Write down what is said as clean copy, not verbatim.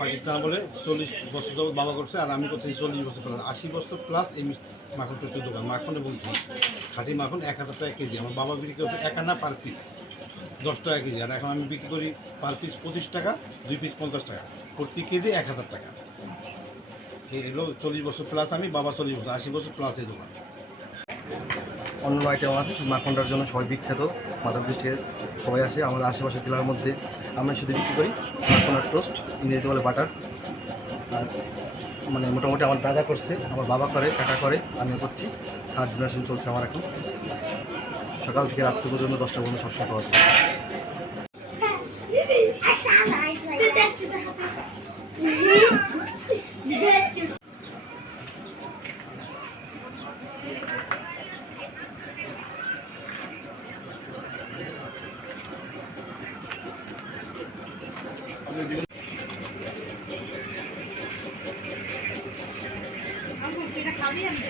পাকিস্তান বলে 40 বছর তো বাবা করছে, আর আমি করতেছি 40 বছর প্লাস, 80 বছর প্লাস এই মাখন টোস্টের দোকান। মাখন এবং খাঁটি মাখন 1000 টাকা কেজি। আমার বাবা বিক্রি করছে 1 আনা পার পিস 10 টাকা কেজি, আর এখন আমি বিক্রি করি পার পিস 25 টাকা, 2 পিস 50 টাকা, প্রতি কেজি 1000 টাকা। এই এলো 40 বছর প্লাস আমি, বাবা 40 বছর, 80 বছর প্লাস এই দোকান। অন্য আইটেম আছে, শুধু মাখনটার জন্য সবাই বিখ্যাত। মাদারপুর থেকে সবাই আসে। আমাদের আশেপাশের জেলার মধ্যে আমরা শুধু বিক্রি করি মাখন আর টোস্ট, ইংরেজিতে বলে বাটার। আর মানে মোটামুটি আমার দাদা করছে, আমার বাবা করে, কাকা করে, আমিও করছি। থার্ড জেনারেশন চলছে আমার এখন। সকাল থেকে রাত্রি পর্যন্ত 10টা পর্যন্ত সবসময় পাওয়া যায়। খাবি আমি